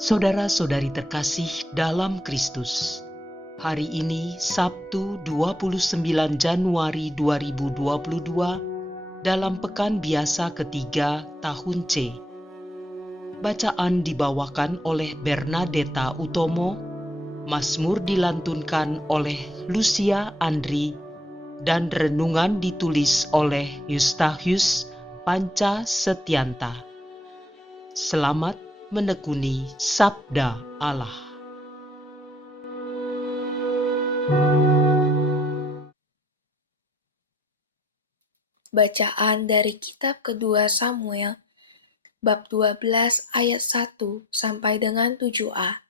Saudara-saudari terkasih dalam Kristus, hari ini Sabtu 29 Januari 2022 dalam pekan biasa ketiga tahun C. Bacaan dibawakan oleh Bernadetta Utomo, Mazmur dilantunkan oleh Lucia Andri, dan renungan ditulis oleh Eustachius Panca Setianta. Selamat menekuni Sabda Allah. Bacaan dari kitab kedua Samuel, bab 12 ayat 1 sampai dengan 7a,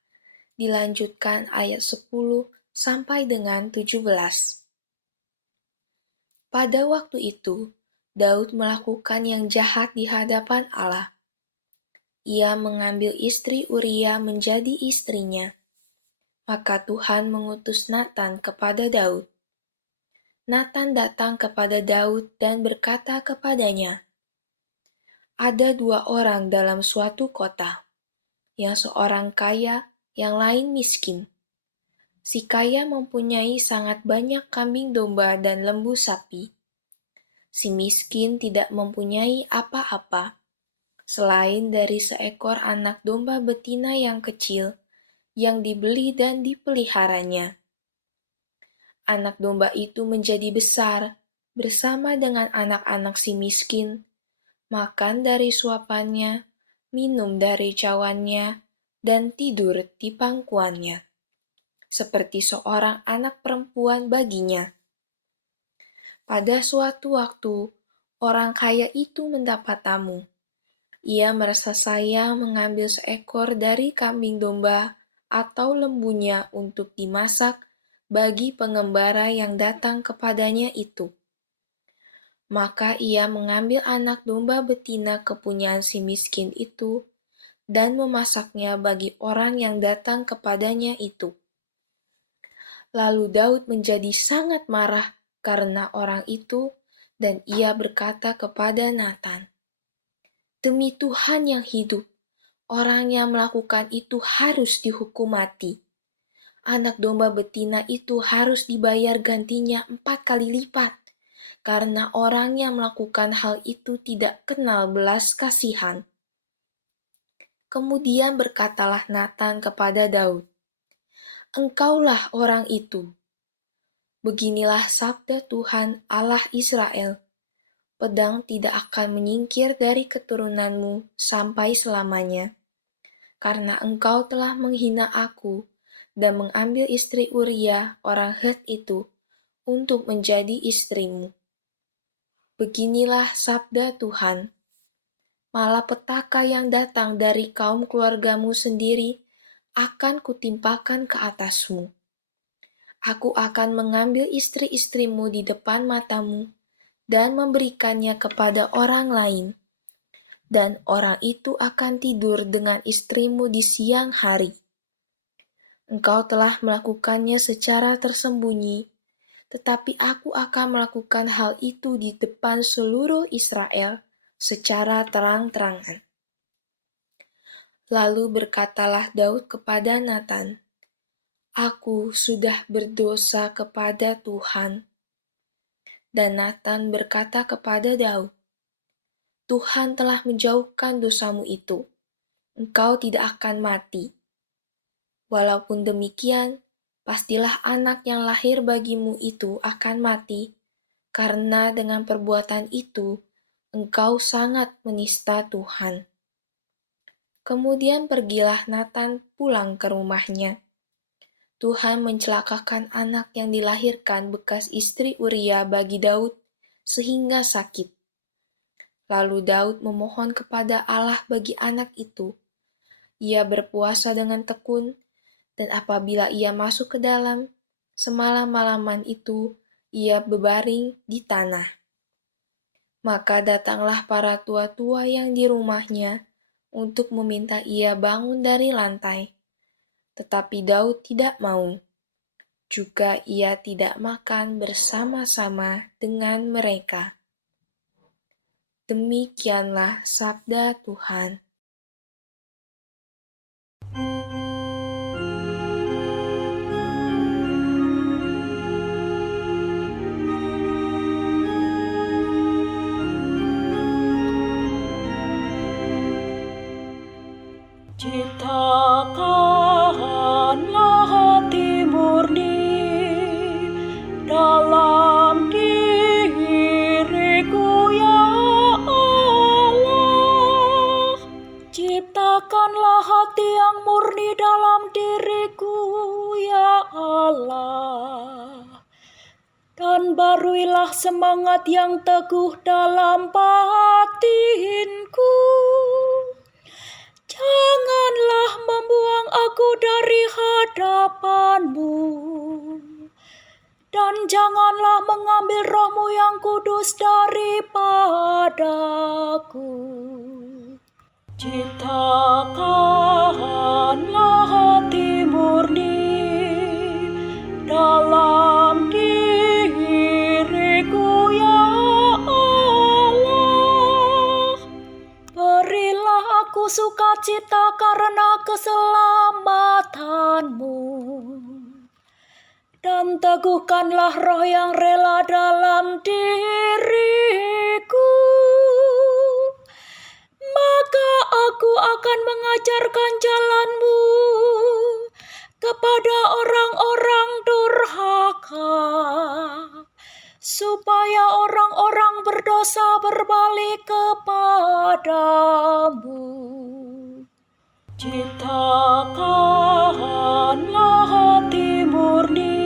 dilanjutkan ayat 10 sampai dengan 17. Pada waktu itu, Daud melakukan yang jahat di hadapan Allah. Ia mengambil istri Uria menjadi istrinya. Maka Tuhan mengutus Natan kepada Daud. Natan datang kepada Daud dan berkata kepadanya, "Ada dua orang dalam suatu kota, yang seorang kaya, yang lain miskin. Si kaya mempunyai sangat banyak kambing domba dan lembu sapi. Si miskin tidak mempunyai apa-apa, selain dari seekor anak domba betina yang kecil, yang dibeli dan dipeliharanya. Anak domba itu menjadi besar, bersama dengan anak-anak si miskin, makan dari suapannya, minum dari cawannya, dan tidur di pangkuannya, seperti seorang anak perempuan baginya. Pada suatu waktu, orang kaya itu mendapat tamu. Ia merasa sayang mengambil seekor dari kambing domba atau lembunya untuk dimasak bagi pengembara yang datang kepadanya itu. Maka ia mengambil anak domba betina kepunyaan si miskin itu dan memasaknya bagi orang yang datang kepadanya itu. Lalu Daud menjadi sangat marah karena orang itu, dan ia berkata kepada Natan, "Demi Tuhan yang hidup, orang yang melakukan itu harus dihukum mati. Anak domba betina itu harus dibayar gantinya 4 kali lipat, karena orang yang melakukan hal itu tidak kenal belas kasihan." Kemudian berkatalah Natan kepada Daud, "Engkaulah orang itu. Beginilah sabda Tuhan Allah Israel, pedang tidak akan menyingkir dari keturunanmu sampai selamanya, karena engkau telah menghina aku dan mengambil istri Uria orang Het itu untuk menjadi istrimu. Beginilah sabda Tuhan, malapetaka yang datang dari kaum keluargamu sendiri akan kutimpakan ke atasmu. Aku akan mengambil istri-istrimu di depan matamu dan memberikannya kepada orang lain, dan orang itu akan tidur dengan istrimu di siang hari. Engkau telah melakukannya secara tersembunyi, tetapi aku akan melakukan hal itu di depan seluruh Israel secara terang-terangan." Lalu berkatalah Daud kepada Natan, "Aku sudah berdosa kepada Tuhan." Dan Natan berkata kepada Daud, "Tuhan telah menjauhkan dosamu itu. Engkau tidak akan mati. Walaupun demikian, pastilah anak yang lahir bagimu itu akan mati, karena dengan perbuatan itu engkau sangat menista Tuhan." Kemudian pergilah Natan pulang ke rumahnya. Tuhan mencelakakan anak yang dilahirkan bekas istri Uria bagi Daud sehingga sakit. Lalu Daud memohon kepada Allah bagi anak itu. Ia berpuasa dengan tekun, dan apabila ia masuk ke dalam, semalam-malaman itu ia berbaring di tanah. Maka datanglah para tua-tua yang di rumahnya untuk meminta ia bangun dari lantai. Tetapi Daud tidak mau. Juga ia tidak makan bersama-sama dengan mereka. Demikianlah sabda Tuhan. baruilah semangat yang teguh dalam batinku. Janganlah membuang aku dari hadapan-Mu, dan janganlah mengambil Roh-Mu yang kudus daripadaku. Ciptakanlah hati murni dalam diriku, ya Allah. Berilah aku sukacita karena keselamatan-Mu, dan teguhkanlah roh yang rela dalam diriku. Maka aku akan mengajarkan jalan-Mu kepada orang-orang durhaka, supaya orang-orang berdosa berbalik kepadamu. Ciptakanlah hati murni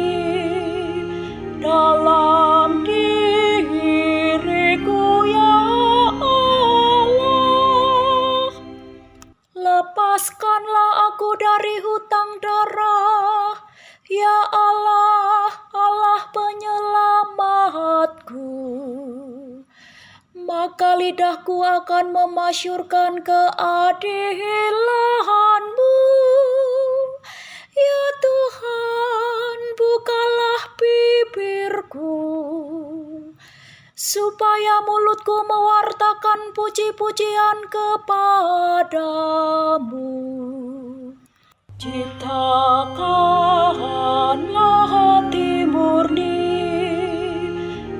dalam diriku, ya Allah. Lepaskanlah aku dari hutang darah, ya Allah, Allah penyelamatku. Maka lidahku akan memasyurkan keadilan-Mu. Ya Tuhan, bukalah bibirku, supaya mulutku mewartakan puji-pujian kepadamu. Ciptakanlah hati murni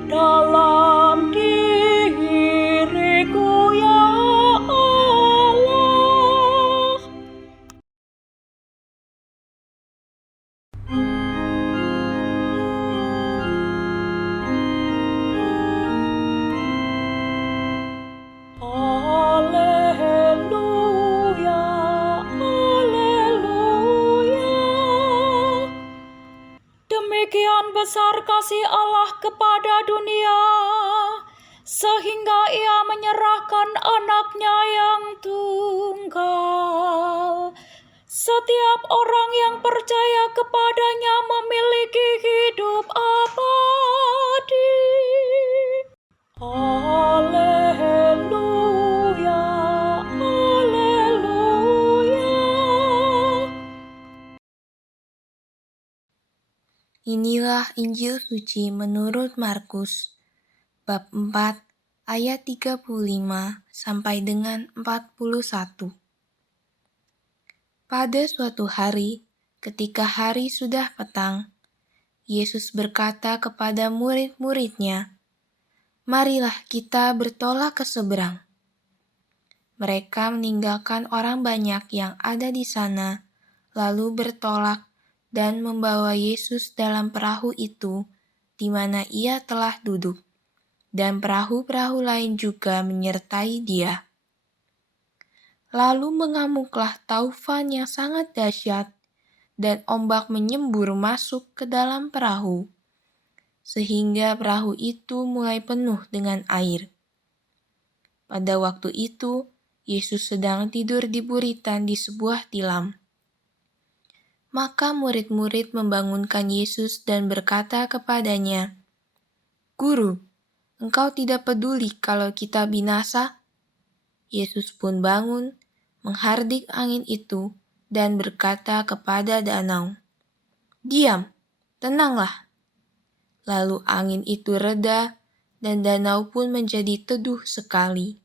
dalam diriku, ya Allah. Haleluya, haleluya. Demikian besar kasih Allah kepada dunia, sehingga Ia menyerahkan anaknya yang tunggal. Setiap orang yang percaya kepadanya memiliki hidup abadi. Haleluya, haleluya. Inilah Injil suci menurut Markus, bab 4, ayat 35 sampai dengan 41. Pada suatu hari, ketika hari sudah petang, Yesus berkata kepada murid-murid-Nya, "Marilah kita bertolak ke seberang." Mereka meninggalkan orang banyak yang ada di sana, lalu bertolak dan membawa Yesus dalam perahu itu di mana Ia telah duduk, dan perahu-perahu lain juga menyertai Dia. Lalu mengamuklah taufan yang sangat dahsyat, dan ombak menyembur masuk ke dalam perahu, sehingga perahu itu mulai penuh dengan air. Pada waktu itu, Yesus sedang tidur di buritan di sebuah tilam. Maka murid-murid membangunkan Yesus dan berkata kepadanya, "Guru, Engkau tidak peduli kalau kita binasa?" Yesus pun bangun, menghardik angin itu, dan berkata kepada danau, "Diam, tenanglah." Lalu angin itu reda, dan danau pun menjadi teduh sekali.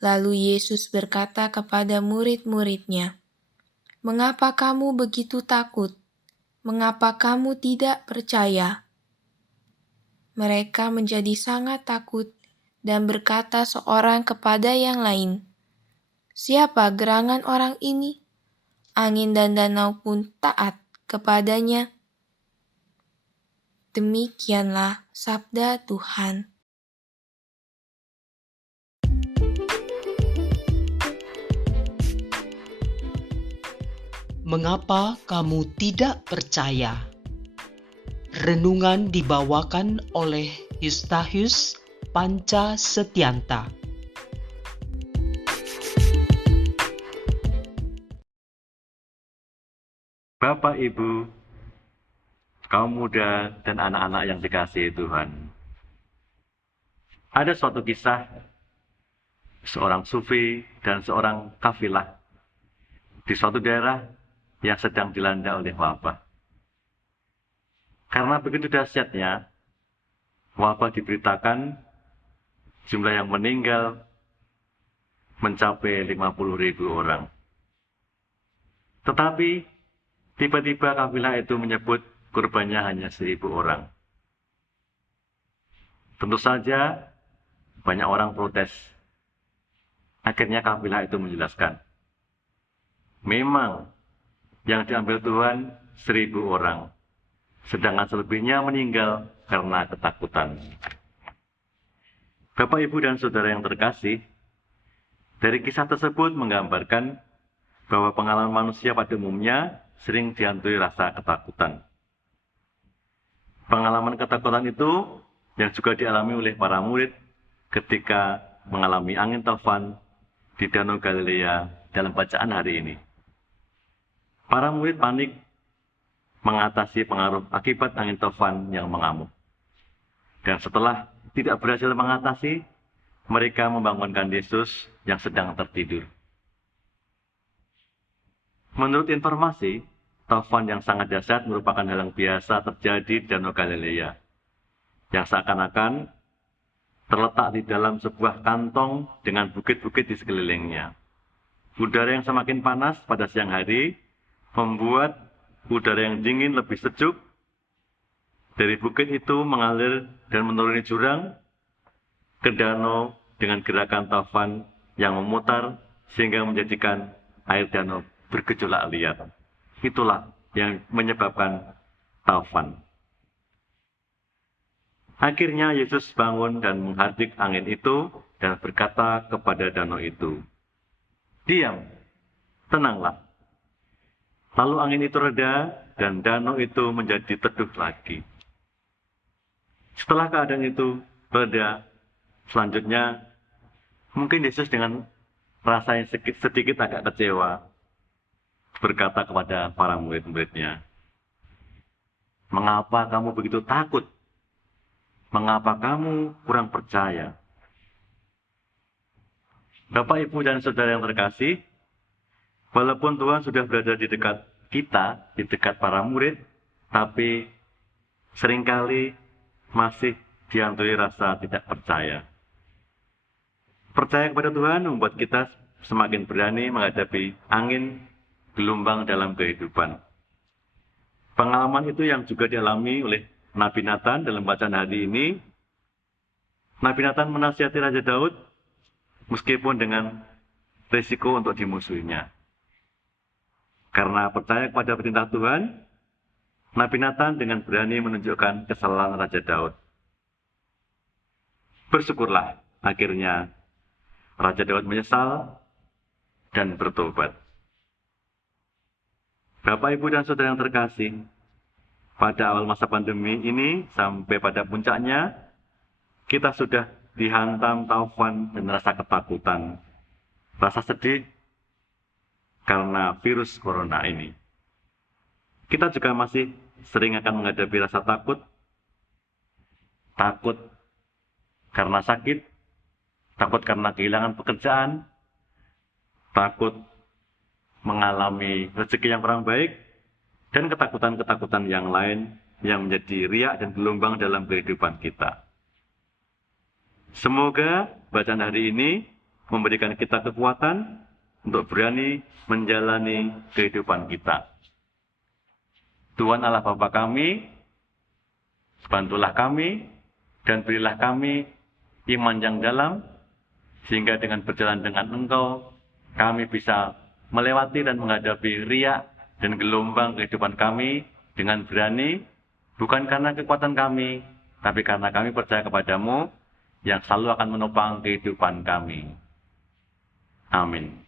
Lalu Yesus berkata kepada murid-murid-Nya, "Mengapa kamu begitu takut? Mengapa kamu tidak percaya?" Mereka menjadi sangat takut dan berkata seorang kepada yang lain, "Siapa gerangan orang ini? Angin dan danau pun taat kepadanya." Demikianlah sabda Tuhan. Mengapa kamu tidak percaya? Renungan dibawakan oleh Yustahius Panca Setianta. Bapak, Ibu, kaum muda dan anak-anak yang dikasihi Tuhan. Ada suatu kisah seorang sufi dan seorang kafilah di suatu daerah yang sedang dilanda oleh wabah. Karena begitu dahsyatnya, wabah diberitakan jumlah yang meninggal mencapai 50.000 orang. Tetapi tiba-tiba kafilah itu menyebut korbannya hanya 1.000 orang. Tentu saja banyak orang protes. Akhirnya kafilah itu menjelaskan, memang yang diambil Tuhan 1.000 orang, sedangkan selebihnya meninggal karena ketakutan. Bapak, Ibu, dan Saudara yang terkasih, dari kisah tersebut menggambarkan bahwa pengalaman manusia pada umumnya sering dihantui rasa ketakutan. Pengalaman ketakutan itu yang juga dialami oleh para murid ketika mengalami angin taufan di Danau Galilea dalam bacaan hari ini. Para murid panik mengatasi pengaruh akibat angin taufan yang mengamuk. Dan setelah tidak berhasil mengatasi, mereka membangunkan Yesus yang sedang tertidur. Menurut informasi, taufan yang sangat dahsyat merupakan hal yang biasa terjadi di Danau Galilea, yang seakan-akan terletak di dalam sebuah kantong dengan bukit-bukit di sekelilingnya. Udara yang semakin panas pada siang hari membuat udara yang dingin lebih sejuk. Dari bukit itu mengalir dan menuruni jurang ke danau dengan gerakan taufan yang memutar sehingga menjadikan air danau bergejolak liar. Itulah yang menyebabkan taufan. Akhirnya Yesus bangun dan menghardik angin itu dan berkata kepada danau itu, "Diam, tenanglah." Lalu angin itu reda dan danau itu menjadi teduh lagi. Setelah keadaan itu reda, selanjutnya mungkin Yesus dengan rasa yang sedikit agak kecewa berkata kepada para murid-muridnya, "Mengapa kamu begitu takut? Mengapa kamu kurang percaya?" Bapak, Ibu, dan Saudara yang terkasih, walaupun Tuhan sudah berada di dekat kita, di dekat para murid, tapi seringkali masih dihantui rasa tidak percaya. Percaya kepada Tuhan membuat kita semakin berani menghadapi angin gelombang dalam kehidupan. Pengalaman itu yang juga dialami oleh Nabi Nathan dalam bacaan hari ini. Nabi Nathan menasihati Raja Daud meskipun dengan risiko untuk dimusuhinya. Karena percaya kepada perintah Tuhan, Nabi Nathan dengan berani menunjukkan kesalahan Raja Daud. Bersyukurlah, akhirnya Raja Daud menyesal dan bertobat. Bapak, Ibu, dan Saudara yang terkasih, pada awal masa pandemi ini sampai pada puncaknya, kita sudah dihantam taufan dan rasa ketakutan, rasa sedih karena virus corona ini. Kita juga masih sering akan menghadapi rasa takut karena sakit, takut karena kehilangan pekerjaan, takut mengalami rezeki yang kurang baik, dan ketakutan-ketakutan yang lain yang menjadi riak dan gelombang dalam kehidupan kita. Semoga bacaan hari ini memberikan kita kekuatan untuk berani menjalani kehidupan kita. Tuhan Allah Bapa kami, bantulah kami dan berilah kami iman yang dalam, sehingga dengan berjalan dengan Engkau, kami bisa melewati dan menghadapi riak dan gelombang kehidupan kami dengan berani, bukan karena kekuatan kami, tapi karena kami percaya kepadamu yang selalu akan menopang kehidupan kami. Amin.